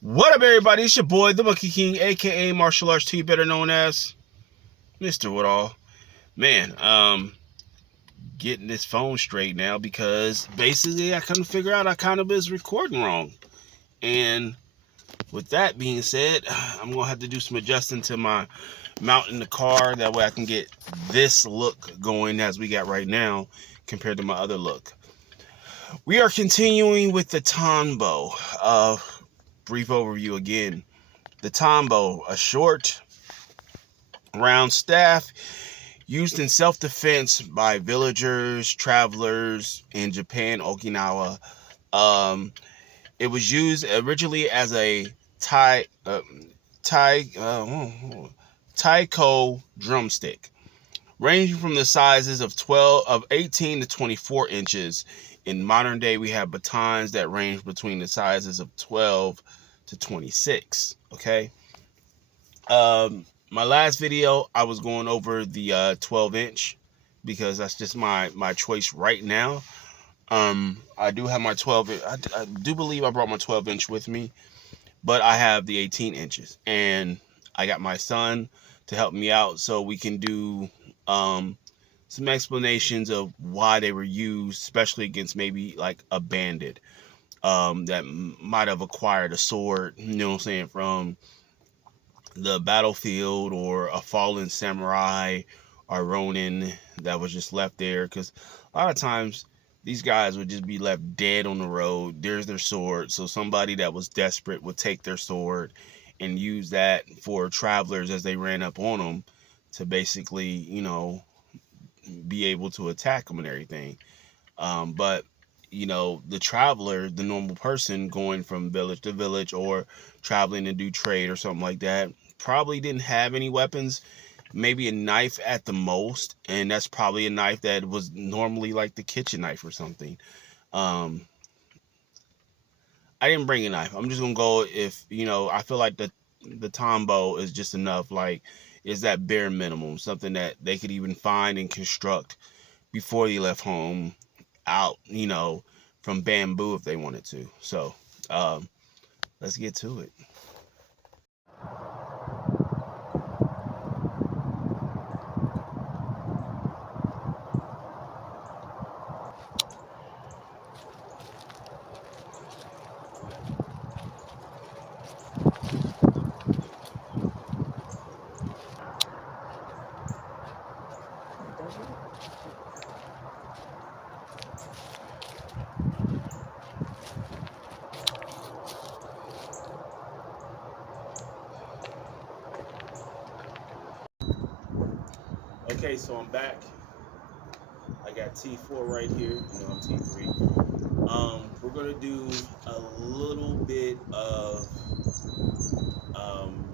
What up, everybody? It's your boy, the Monkey King, aka Martial Arts T, better known as Mr. Woodall. Man, getting this phone straight now because basically I couldn't figure out I kind of was recording wrong. And with that being said, I'm gonna have to do some adjusting to my mount in the car. That way I can get this look going as we got right now compared to my other look. We are continuing with the Tanbo. Brief overview again. The Tanbo, a short, round staff used in self-defense by villagers, travelers in Japan, Okinawa. Um, it was used originally as a taiko drumstick, ranging from the sizes of 18 to 24 inches. In modern day, we have batons that range between the sizes of 12 to 26. Okay. My last video, I was going over the 12-inch because that's just my choice right now. I do have my 12. I do believe I brought my 12-inch with me, but I have the 18 inches, and I got my son to help me out so we can do some explanations of why they were used, especially against maybe like a bandit that might have acquired a sword, you know what I'm saying, from the battlefield, or a fallen samurai or ronin that was just left there. Because a lot of times these guys would just be left dead on the road. There's their sword. So somebody that was desperate would take their sword and use that for travelers as they ran up on them to basically, be able to attack them and everything. But the traveler, the normal person going from village to village or traveling to do trade or something like that, probably didn't have any weapons, maybe a knife at the most, and that's probably a knife that was normally like the kitchen knife or something. Um, I didn't bring a knife. I'm just gonna go if I feel like the Tombow is just enough. Like, is that bare minimum, something that they could even find and construct before they left home out, from bamboo if they wanted to. So, let's get to it. Okay, so I'm back. I got T4 right here. I'm T3. We're gonna do a little bit of um,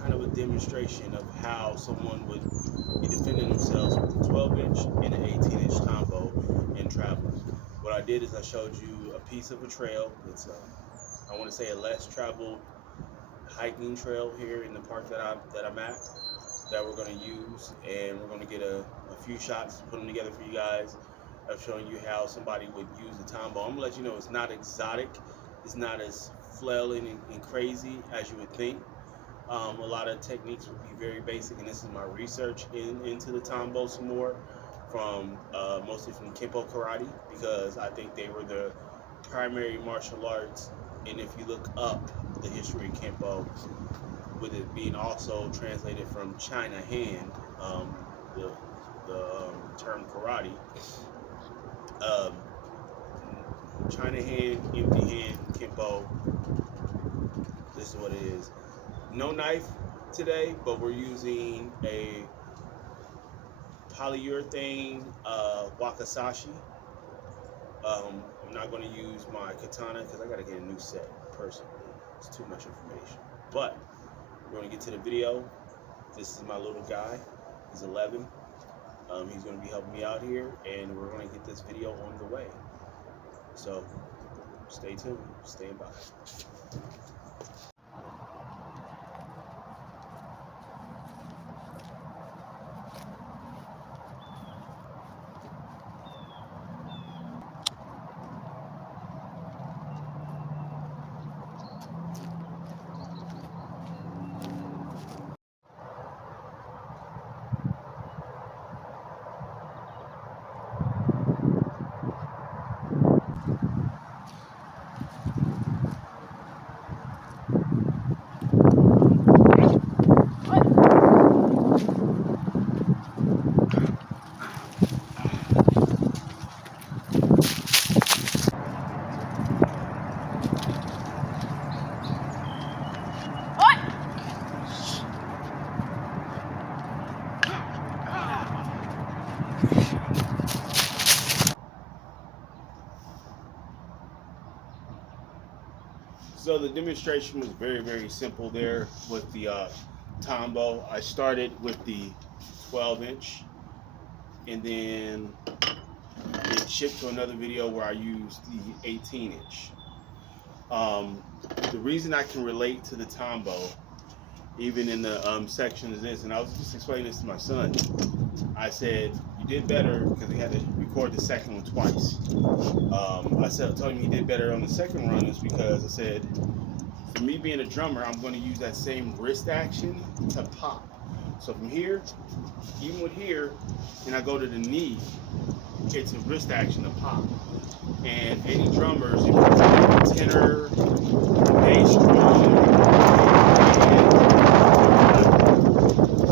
kind of a demonstration of how someone would be defending themselves with a 12-inch and an 18-inch combo in traveling. What I did is I showed you a piece of a trail. It's I want to say a less traveled hiking trail here in the park that I'm at, that we're going to use, and we're going to get a few shots, put them together for you guys, of showing you how somebody would use the Tombow. I'm going to let you know it's not exotic. It's not as flailing and crazy as you would think. A lot of techniques would be very basic, and this is my research into the Tombow some more, from mostly from Kempo Karate, because I think they were the primary martial arts. And if you look up the history of Kempo, with it being also translated from China hand, the term karate, um, China hand, empty hand, Kempo. This is what it is. No knife today, but we're using a polyurethane wakizashi. I'm not going to use my katana because I got to get a new set personally. It's too much information. But we're going to get to the video. This is my little guy. He's 11. He's going to be helping me out here, and we're going to get this video on the way. So stay tuned. Stand by. So the demonstration was very simple there with the Tanbo. I started with the 12-inch, and then it shipped to another video where I used the 18-inch. The reason I can relate to the Tanbo, even in the section of this, and I was just explaining this to my son. I said, you did better, because he had to record the second one twice. I told him he did better on the second run is because I said, for me being a drummer, I'm going to use that same wrist action to pop. So from here, even with here, and I go to the knee, it's a wrist action to pop. And any drummers, if you're tenor, bass drum,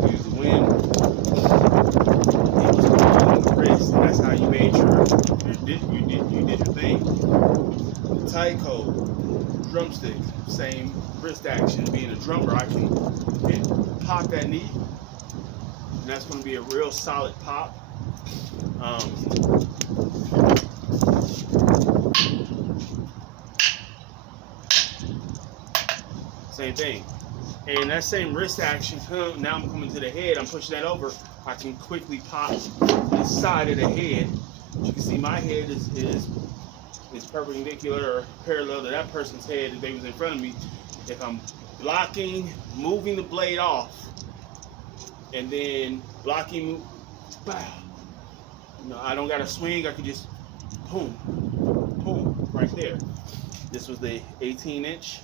and use the wind, it was on the wrist, and that's how you made sure you did your thing. The tie code, drumstick, same wrist action. Being a drummer, I can pop that knee, and that's going to be a real solid pop. Same thing. And that same wrist action, now I'm coming to the head, I'm pushing that over, I can quickly pop to the side of the head. As you can see, my head is perpendicular or parallel to that person's head if they was in front of me. If I'm blocking, moving the blade off, and then blocking, bow. I don't got to swing, I can just boom, boom, right there. This was the 18-inch.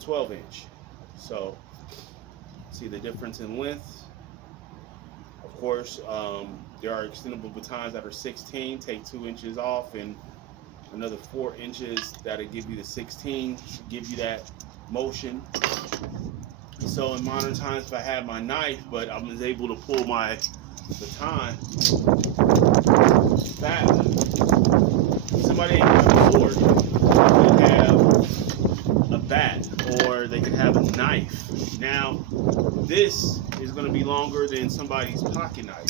12-inch. So see the difference in length. Of course, there are extendable batons that are 16. Take 2 inches off, and another 4 inches that'll give you the 16, give you that motion. So in modern times, if I had my knife, but I was able to pull my baton back, somebody ain't have a sword, they could have a bat, or they could have a knife. Now, this is going to be longer than somebody's pocket knife.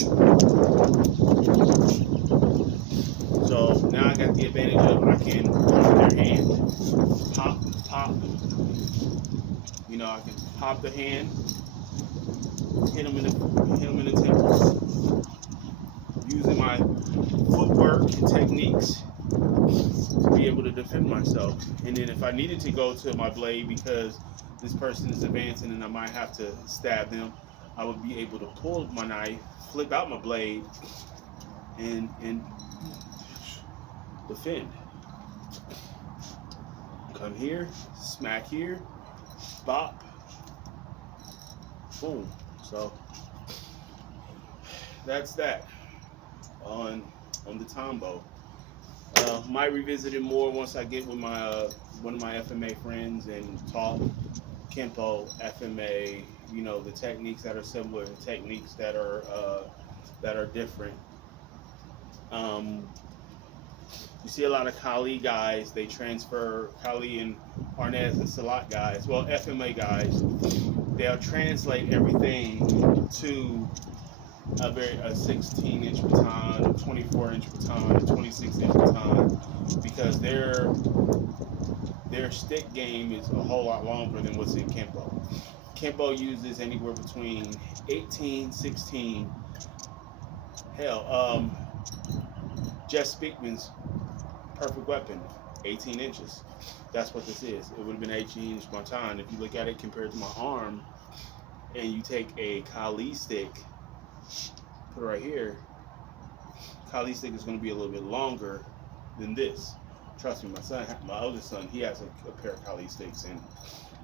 So now I got the advantage of I can hold their hand, pop, pop. I can pop the hand, hit them in the temples, using my footwork and techniques to be able to defend myself. And then if I needed to go to my blade because this person is advancing and I might have to stab them, I would be able to pull my knife, flip out my blade, and defend. Come here, smack here, bop, boom. So that's that on the Tanbo. Might revisit it more once I get with my one of my FMA friends and talk Kempo, FMA, the techniques that are similar and techniques that are different. You see a lot of Kali guys, they transfer Kali and Arnaz and Salat guys, well, FMA guys, they'll translate everything to a 16-inch baton, a 24-inch baton, a 26-inch baton, because their stick game is a whole lot longer than what's in Kempo. Kempo uses anywhere between 18, 16, hell, Jess Speakman's perfect weapon, 18 inches. That's what this is. It would have been 18-inch baton. If you look at it compared to my arm, and you take a Kali stick, put it right here, Kali stick is going to be a little bit longer than this. Trust me, my oldest son, he has a pair of Kali sticks, and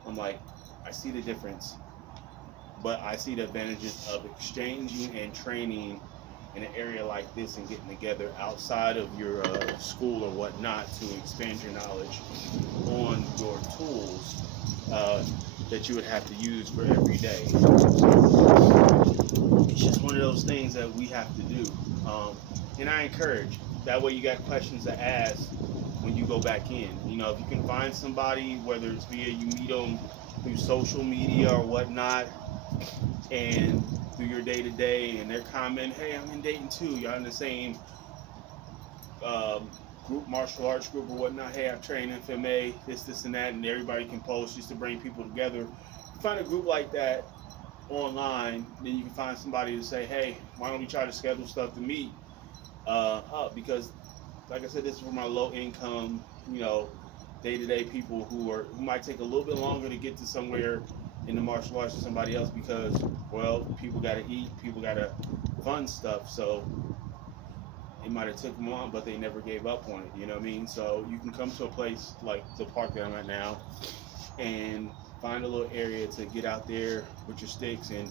I'm like, I see the difference, but I see the advantages of exchanging and training in an area like this and getting together outside of your school or whatnot to expand your knowledge on your tools that you would have to use for every day. So it's just one of those things that we have to do. And I encourage, that way you got questions to ask when you go back in. If you can find somebody, whether it's via you meet them through social media or whatnot, and through your day-to-day, and they're commenting, hey, I'm in Dayton too, y'all in the same group, martial arts group or whatnot. Hey, I've trained FMA, this, and that, and everybody can post just to bring people together. You find a group like that online, then you can find somebody to say, hey, why don't we try to schedule stuff to meet up? Because, like I said, this is for my low income, you know, day to day people who might take a little bit longer to get to somewhere in the martial arts than somebody else because, well, people got to eat, people got to fund stuff. So it might have took them on, but they never gave up on it. You know what I mean? So you can come to a place like the park that I'm at now and find a little area to get out there with your sticks and,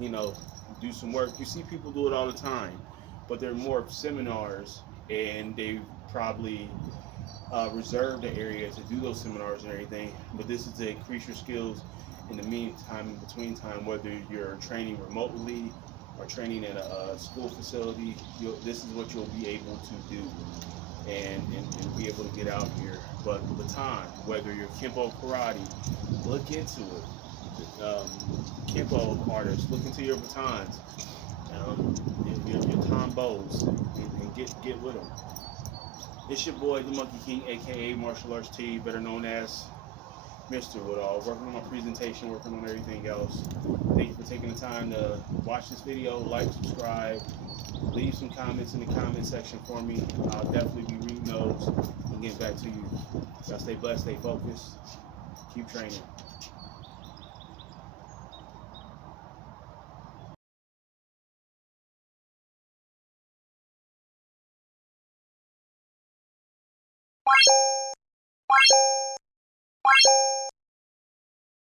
you know, do some work. You see people do it all the time, but they're more of seminars, and they probably reserve the area to do those seminars and everything. But this is to increase your skills in the meantime, in between time, whether you're training remotely or training at a school facility. This is what you'll be able to do and be able to get out here. But baton, whether you're Kempo karate, look into it. Kempo artists, look into your batons, your Tanbos, and get with them. It's your boy, the Monkey King, aka Martial Arts T, better known as Mr. Woodall, working on my presentation, working on everything else. Thank you for taking the time to watch this video, like, subscribe, leave some comments in the comment section for me. I'll definitely be reading those and getting back to you. Y'all stay blessed, stay focused, keep training.